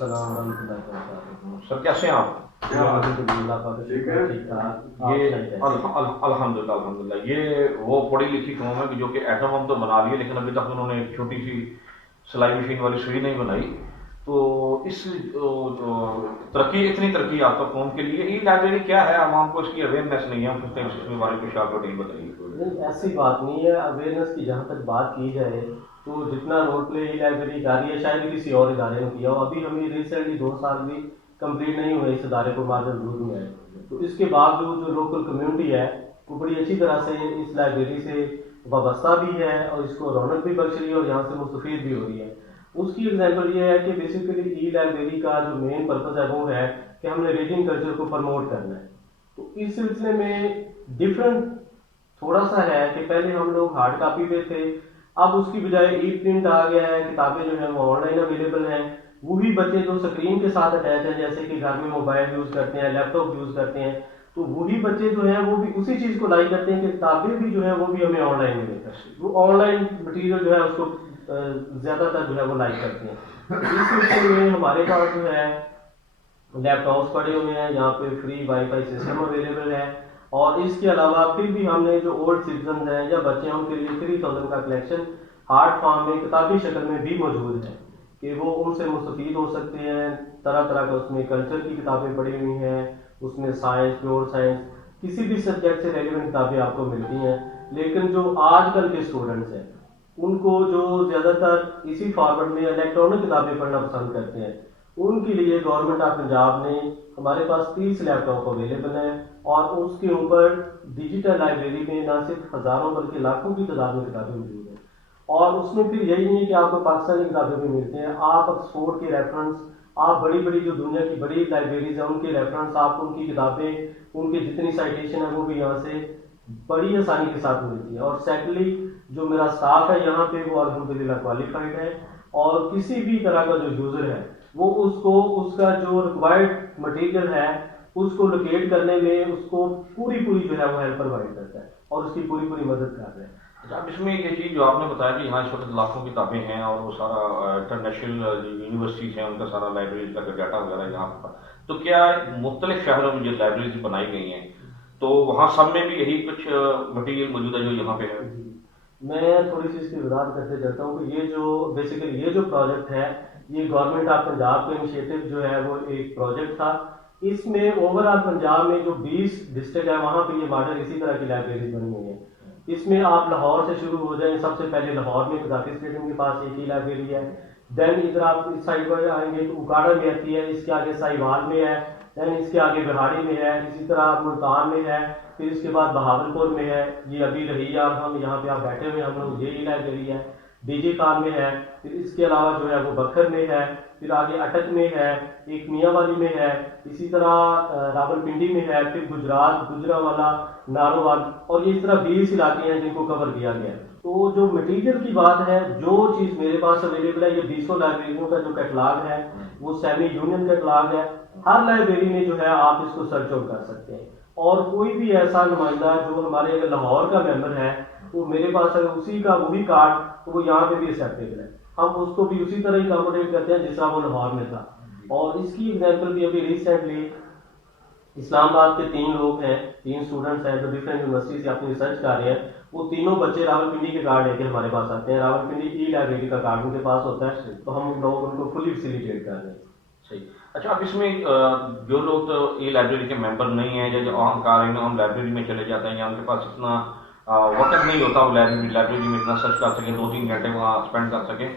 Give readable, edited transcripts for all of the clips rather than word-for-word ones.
السلام ورحمۃ اللہ وبرکاتہ. سر کیسے ہیں آپ؟ الحمد للہ. یہ وہ پڑھی لکھی قوم ہے جو کہ ایٹم بم تو بنا لیے لیکن ابھی تک انہوں نے ایک چھوٹی سی سلائی مشین والی سوئی نہیں بنائی. تو اس ترقی اتنی ترقی آپ کا قوم کے لیے ای لائبریری کیا ہے؟ عوام کو اس کی اویئرنیس نہیں ہے, ہم سوچتے ہیں اس کے بارے میں شارٹ روٹین بتائیے. ایسی بات نہیں ہے. اویئرنیس کی جہاں تک بات کی جائے تو جتنا رول پلے ای لائبریری کر رہی ہے شاید کسی اور ادارے نے کیا ہو. ابھی ہمیں ریسنٹلی 2 سال بھی کمپلیٹ نہیں ہوئے اس ادارے کو ماضی وجود میں ہے. تو اس کے باوجود جو لوکل کمیونٹی ہے وہ بڑی اچھی طرح سے اس لائبریری سے وابستہ بھی ہے اور اس کو رونق بھی بخش رہی ہے اور یہاں سے مستفید بھی ہو رہی ہے. اس کی ایگزامپل یہ ہے کہ بیسیکلی ای لائبریری کا جو مین پرپز ہے وہ ہے کہ ہم نے ریڈنگ کلچر کو پروموٹ کرنا ہے. تو اس سلسلے میں ڈفرنٹ تھوڑا سا ہے کہ پہلے ہم لوگ ہارڈ کاپی پہ تھے, اب اس کی بجائے ای پرنٹ آ گیا ہے. کتابیں جو ہیں وہ آن لائن اویلیبل ہیں. وہی بچے جو اسکرین کے ساتھ اٹیچ ہیں, جیسے کہ گھر میں موبائل یوز کرتے ہیں, لیپ ٹاپ یوز کرتے ہیں, تو وہی بچے جو ہیں وہ بھی اسی چیز کو لائک کرتے ہیں کہ کتابیں بھی جو ہیں وہ بھی ہمیں آن لائن ملے. وہ آن لائن مٹیریل جو ہے اس کو زیادہ تر جو ہے وہ لائک کرتے ہیں. اس سلسلے میں ہمارے پاس جو ہے لیپ ٹاپس پڑے ہوئے ہیں, یہاں پہ free wi fi system available ہے. اور اس کے علاوہ پھر بھی ہم نے جو اولڈ سٹیزن ہیں یا بچے ہیں ان کے لیے 3000 کا کلیکشن ہارڈ فارم میں کتابی شکل میں بھی موجود ہے کہ وہ ان سے مستفید ہو سکتے ہیں. طرح طرح کا اس میں کلچر کی کتابیں پڑھی ہوئی ہیں, اس میں سائنس, پیور سائنس, کسی بھی سبجیکٹ سے ریلیونٹ کتابیں آپ کو ملتی ہیں. لیکن جو آج کل کے اسٹوڈنٹس ہیں ان کو جو زیادہ تر اسی فارمیٹ میں الیکٹرانک کتابیں پڑھنا پسند کرتے ہیں, ان کے لیے گورنمنٹ آف پنجاب نے ہمارے پاس 30 لیپ ٹاپ اویلیبل ہیں اور اس کے اوپر ڈیجیٹل لائبریری میں نہ صرف ہزاروں بلکہ لاکھوں کی تعداد میں کتابیں موجود ہیں. اور اس میں پھر یہی نہیں کہ آپ کو پاکستانی کتابیں بھی ملتی ہیں, آپ آکسفورڈ کے ریفرنس, آپ بڑی بڑی جو دنیا کی بڑی لائبریریز ہیں ان کے ریفرنس, آپ ان کی کتابیں, ان کے جتنی سائٹیشن ہے وہ بھی یہاں سے بڑی آسانی کے ساتھ ملتی ہے. اور سیکنڈلی جو میرا اسٹاف ہے یہاں پہ وہ الحمدللہ کوالیفائڈ ہے, اور کسی بھی طرح کا جو یوزر ہے وہ اس کو اس کا جو ریکوائرڈ مٹیریل ہے اس کو لوکیٹ کرنے میں اس کو پوری جو ہے وہ ہیلپ پرووائڈ کرتا ہے اور اس کی پوری مدد کر رہے ہیں. اب اس میں یہ چیز جو آپ نے بتایا کہ یہاں اس وقت لاکھوں کتابیں ہیں اور وہ سارا انٹرنیشنل یونیورسٹیز ہیں ان کا سارا لائبریری کا ڈاٹا وغیرہ یہاں پر, تو کیا مختلف شہروں میں جو لائبریریز بنائی گئی ہیں تو وہاں سب میں بھی یہی کچھ مٹیریل موجود ہے جو یہاں پہ ہے؟ میں تھوڑی سی اس کی وضاحت کرتے چلتا ہوں کہ یہ جو بیسیکلی یہ جو پروجیکٹ ہے یہ گورنمنٹ آف پنجاب کا انیشیٹو جو ہے وہ ایک پروجیکٹ تھا. اس میں اوور آل پنجاب میں جو 20 ڈسٹرکٹ ہے وہاں پہ یہ ماڈل اسی طرح کی لائبریریز بنی ہوئی ہیں. اس میں آپ لاہور سے شروع ہو جائیں, سب سے پہلے لاہور میں قذافی اسٹیڈیم کے پاس ایک ہی لائبریری ہے. دین ادھر آپ اس سائڈ پر آئیں گے تو اکاڑا میں آتی ہے, اس کے آگے ساہیوال میں ہے, دین اس کے آگے بہاڑی میں ہے, اسی طرح ملتان میں ہے, پھر اس کے بعد بہاولپور میں ہے, یہ ابھی رہی ہے اور ہم یہاں پہ آپ بیٹھے ہوئے ہم لوگ, یہی لائبریری ہے. ڈی جی خان میں ہے, پھر اس کے علاوہ جو ہے وہ بکھر میں ہے, پھر آگے اٹک میں ہے, ایک میاں والی میں ہے, اسی طرح راول پنڈی میں ہے, پھر گجرات گجرانوالا, ناروال, اور یہ اس طرح 20 علاقے ہیں جن کو کور کیا گیا ہے. تو جو مٹیریل کی بات ہے, جو چیز میرے پاس اویلیبل ہے, یہ 200 لائبریریوں کا جو کیٹلاگ ہے وہ سیمی یونین کیٹلاگ ہے. ہر لائبریری میں جو ہے آپ اس کو سرچ آؤٹ کر سکتے ہیں, اور کوئی بھی ایسا نمائندہ جو ہمارے اگر لاہور کا ممبر ہے تو میرے پاس اگر اسی کا وہی کارڈ تو وہ یہاں پہ بھی ایکسیپٹیبل ہے, ہم اس کو بھی اسی طرح ہی اکاموڈیٹ کرتے ہیں جس طرح وہ لاہور میں تھا. اور اس کی ایگزامپل بھی ابھی ریسنٹلی اسلام آباد کے 3 لوگ ہیں, 3 اسٹوڈنٹس ہیں جو ڈفرینٹ یونیورسٹی سے اپنی ریسرچ کر رہے ہیں. وہ تینوں بچے راول پنڈی کے کارڈ لے کے ہمارے پاس آتے ہیں, راول پنڈی ای لائبریری کا کارڈ ان کے پاس ہوتا ہے, تو ہم لوگ ان کو فلی فیسیلیٹیٹ کر رہے ہیں. صحیح. اچھا, اب اس میں جو لوگ تو یہ لائبریری کے ممبر نہیں ہیں یا جو عام قارئین ہم لائبریری میں چلے جاتے ہیں یا ان کے پاس اتنا وقت نہیں ہوتا وہ لائبریری میں اتنا سرچ کر سکیں, 2-3 گھنٹے وہاں اسپینڈ کر سکیں,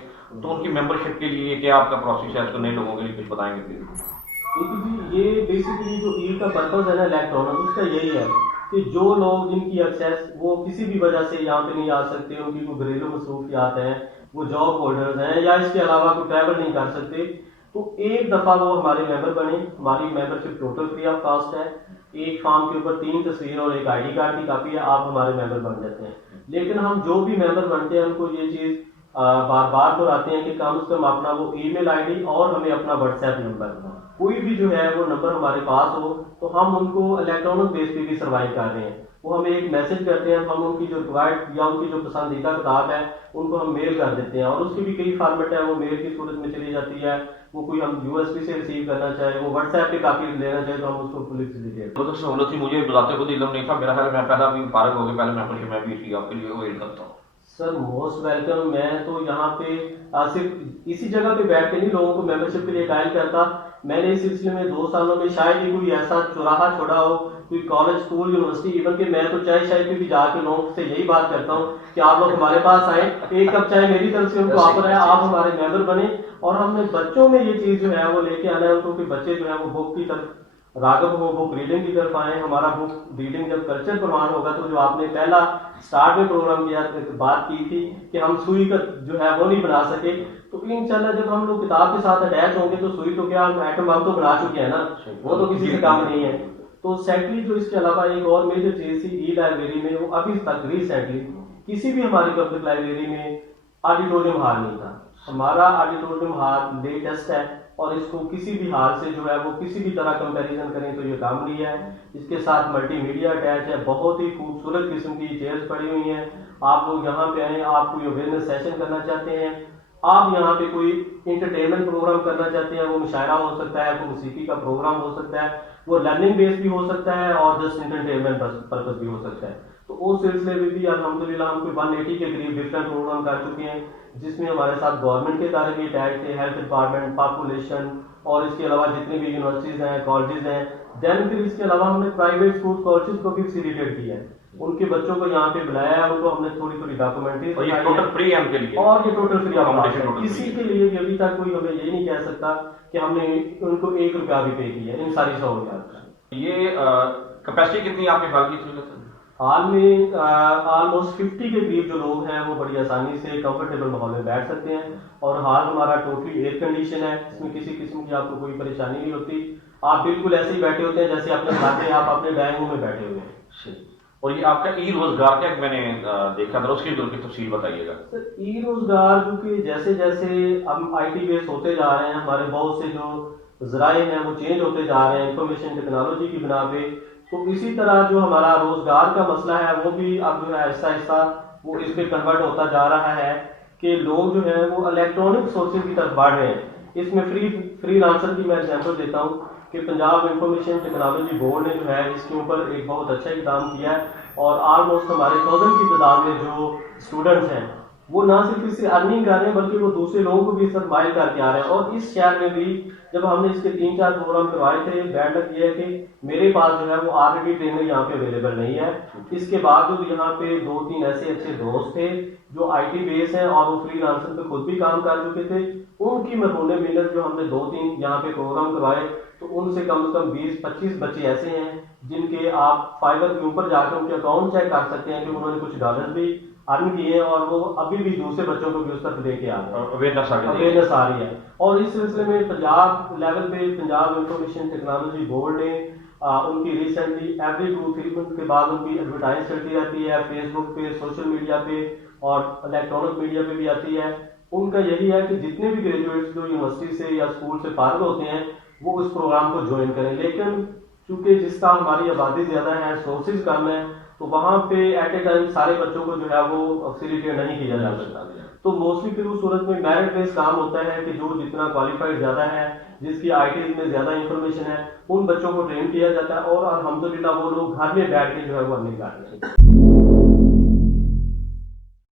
تو ان کی ممبرشپ کے لیے کیا آپ کا پروسیس ہے, اس کو نئے لوگوں کے لیے کچھ بتائیں گے؟ یہ بیسیکلی جو ای کا پرپز ہے نا الیکٹرانک, اس کا یہی ہے کہ جو لوگ جن کی ایکسیس وہ کسی بھی وجہ سے یہاں پہ نہیں آ سکتے, ان کی کوئی گھریلو مصروفیات ہیں, وہ جاب ہولڈرز ہیں یا اس کے علاوہ کوئی ٹریول نہیں کر سکتے, تو ایک دفعہ وہ ہمارے ممبر بنے. ہماری membership total free of cost ہے. ایک فارم کے اوپر 3 تصویر اور ایک آئی ڈی کارڈ کی کاپی ہے, آپ ہمارے ممبر بن جاتے ہیں. لیکن ہم جو بھی ممبر بنتے ہیں ان کو یہ چیز بار بار دہراتے ہیں کہ کم از کم اپنا وہ ای میل آئی ڈی اور ہمیں اپنا واٹس ایپ نمبر, کوئی بھی جو ہے وہ نمبر ہمارے پاس ہو تو ہم ان کو الیکٹرانک بیس پہ بھی سروائیو کر رہے ہیں. وہ ہمیں ایک میسج کرتے ہیں, ہم ان کی جو ریکوائرڈ یا ان کی جو پسندیدہ کتاب ہے ان کو ہم میل کر دیتے ہیں, اور اس کی بھی کئی فارمیٹ ہے, وہ میل کی صورت میں چلی جاتی ہے وہ کوئی ہم USB سے ریسیو کرنا چاہے, وہ واٹس ایپ پہ کافی لینا چاہے تو ہم اس کو فلی فیسیلیٹیٹ. تو سہولت تھی, مجھے بذات خود علم نہیں تھا, میرا خیال میں پیدا بھی فارغ ہو گیا پہلے میں بھی اسی آپ کے لیے ویٹ کرتا ہوں. سر موسٹ ویلکم. میں تو یہاں پہ صرف اسی جگہ پہ بیٹھ کے نہیں لوگوں کو ممبرشپ کے لیے قائل کرتا. میں نے اس سلسلے میں 2 سالوں میں شاید ہی کوئی ایسا چوراہا چھوڑا ہو, کوئی کالج, اسکول, یونیورسٹی, ایون کہ میں تو چائے پہ بھی جا کے لوگوں سے یہی بات کرتا ہوں کہ آپ لوگ ہمارے پاس آئیں, ایک کپ چائے میری طرف سے ان کو آفر ہے, آپ ہمارے ممبر بنیں. اور ہم نے بچوں میں یہ چیز جو ہے وہ لے کے آنا ہے ان کو کہ بچے جو ہے وہ بک کی طرف راغب ہو, بک ریڈنگ کی طرف آئیں. ہمارا بک ریڈنگ جب کلچر پروان ہوگا تو جو آپ نے پہلا اسٹارٹ میں پروگرام کیا بات کی تھی کہ ہم سوئی کا جو ہے وہ نہیں بنا سکے, تو انشاءاللہ جب ہم لوگ کتاب کے ساتھ اٹیچ ہوں گے تو سوئی تو کیا, ہم ایٹم بم تو بنا چکے ہیں نا, وہ تو کسی سے کام نہیں ہے. تو سیکنڈلی جو اس کے علاوہ ایک اور میجر چیز تھی ای لائبریری میں, وہ ابھی تک ریسنٹلی کسی بھی ہماری پبلک لائبریری میں آڈیٹوریم ہال نہیں تھا. ہمارا آڈیٹوریم ہال لیٹسٹ ہے اور اس کو کسی بھی ہال سے جو ہے وہ کسی بھی طرح کمپیریزن کریں تو یہ کام لیا ہے. اس کے ساتھ ملٹی میڈیا اٹیچ ہے, بہت ہی خوبصورت قسم کی چیئرز پڑی ہوئی ہیں. آپ لوگ یہاں پہ آئیں, آپ کوئی اویئرنیس سیشن کرنا چاہتے ہیں, آپ یہاں پہ کوئی انٹرٹینمنٹ پروگرام کرنا چاہتے ہیں, وہ مشاعرہ ہو سکتا ہے, کوئی موسیقی کا پروگرام ہو سکتا ہے, وہ لرننگ بیس بھی ہو سکتا ہے اور جسٹ انٹرٹینمنٹ پرپز بھی ہو سکتا ہے. تو اس سلسلے میں بھی الحمدللہ ہم کوئی 180 کے قریب ڈفرینٹ پروگرام کر چکے ہیں, جس میں ہمارے ساتھ گورنمنٹ کے ادارے بھی اٹیچ تھے, ہیلتھ ڈپارٹمنٹ, پاپولیشن, اور اس کے علاوہ جتنے بھی یونیورسٹیز ہیں, کالجز ہیں. دین پھر اس کے علاوہ ہم نے پرائیویٹ اسکول کالجز کو بھی فیسیلیٹیٹ کیا ہے, ان کے بچوں کو یہاں پہ بلایا ہے, ان کو ہم نے تھوڑی ڈاکومنٹریز اور یہ ٹوٹل فری ہے ان کے لیے, اور یہ ٹوٹل فری Accommodation ہے. total کسی free کے لیے بھی ابھی تک کوئی ہمیں یہ نہیں کہہ سکتا کہ ہم نے ان کو 1 روپیہ بھی پے کیا ہے ان ساری سہولیات کا. یہ کیپیسٹی کتنی آپ کے خیال کی سہولت ہے؟ حال میں آلموسٹ 50 کے قریب جو لوگ ہیں وہ بڑی آسانی سے کمفرٹیبل ماحول میں بیٹھ سکتے ہیں, اور حال ہمارا ٹوٹلی ایئر کنڈیشن ہے, اس میں کسی قسم کی آپ کو کوئی پریشانی نہیں ہوتی. آپ بالکل ایسے ہی بیٹھے ہوتے ہیں جیسے اپنے گھر میں آپ اپنے ڈائننگ روم میں بیٹھے ہوئے ہیں. اور یہ آپ کا ای روزگار کیا میں نے دیکھا تھا, اس کی تفصیل بتائیے گا. سر ای روزگار جو کہ جیسے جیسے ہم IT بیس ہوتے جا رہے ہیں, ہمارے بہت سے جو ذرائع ہیں وہ چینج ہوتے جا رہے ہیں انفارمیشن ٹیکنالوجی کی بنا پہ, تو اسی طرح جو ہمارا روزگار کا مسئلہ ہے وہ بھی اب جو ہے آہستہ آہستہ وہ اس پہ کنورٹ ہوتا جا رہا ہے کہ لوگ جو ہے وہ الیکٹرانک سورسز کی طرف بڑھ رہے ہیں. اس میں فری لانسر کی میں ایگزامپل دیتا ہوں کہ پنجاب انفارمیشن ٹیکنالوجی بورڈ نے جو ہے اس کے اوپر ایک بہت اچھا اقدام کیا ہے, اور آلموسٹ ہمارے 1000 کی تعداد میں جو اسٹوڈنٹس ہیں وہ نہ صرف اس سے ارننگ کر رہے ہیں بلکہ وہ دوسرے لوگوں کو بھی اس طرف مائل کر کے آ رہے ہیں. اور اس شہر میں بھی جب ہم نے اس کے 3-4 پروگرام کروائے تھے, بیڈ لک یہ ہے کہ میرے پاس جو ہے وہ آلریڈی ٹرینر یہاں پہ اویلیبل نہیں ہے. اس کے باوجود یہاں پہ 2-3 ایسے اچھے دوست تھے جو IT بیس ہیں اور وہ فری لانسر پہ خود بھی کام کر چکے تھے, ان کی مرہون محنت جو ہم نے 2-3 یہاں پہ پروگرام کروائے, تو ان سے کم 20-25 بچے ایسے ہیں جن کے آپ فائبر کے اوپر جا کے ان کے اکاؤنٹ چیک کر سکتے ہیں کہ انہوں نے کچھ ڈالر بھی ارن کیے ہیں, اور وہ ابھی بھی دوسرے بچوں کو بھی اس طرف لے کے آ رہے ہیں, اویئرنیس آ رہی ہے. اور اس سلسلے میں پنجاب لیول پہ پنجاب انفارمیشن ٹیکنالوجی بورڈ نے ان کی ریسنٹلی ایوری 2-3 منتھ کے بعد ان کی ایڈورٹائز چلتی رہتی ہے, فیس بک پہ, سوشل میڈیا پہ اور الیکٹرانک میڈیا پہ بھی آتی ہے. ان کا یہی ہے کہ جتنے بھی گریجویٹس جو یونیورسٹی سے یا اسکول سے فارغ ہوتے ہیں وہ اس پروگرام کو جوائن کریں. لیکن چونکہ جس کا ہماری آبادی زیادہ ہے, سورسز کم ہیں, تو وہاں پہ ایٹ اے ٹائم سارے بچوں کو جو ہے وہ فیسیلیٹیٹ نہیں کیا جا سکتا. تو موسٹلی پھر اس صورت میں میرٹ بیس کام ہوتا ہے کہ جو جتنا کوالیفائڈ زیادہ ہے, جس کی ITز میں زیادہ انفارمیشن ہے, ان بچوں کو ٹرین کیا جاتا ہے, اور الحمدللہ وہ لوگ گھر میں بیٹھ کے جو ہے وہ ارننگ کر رہے ہیں.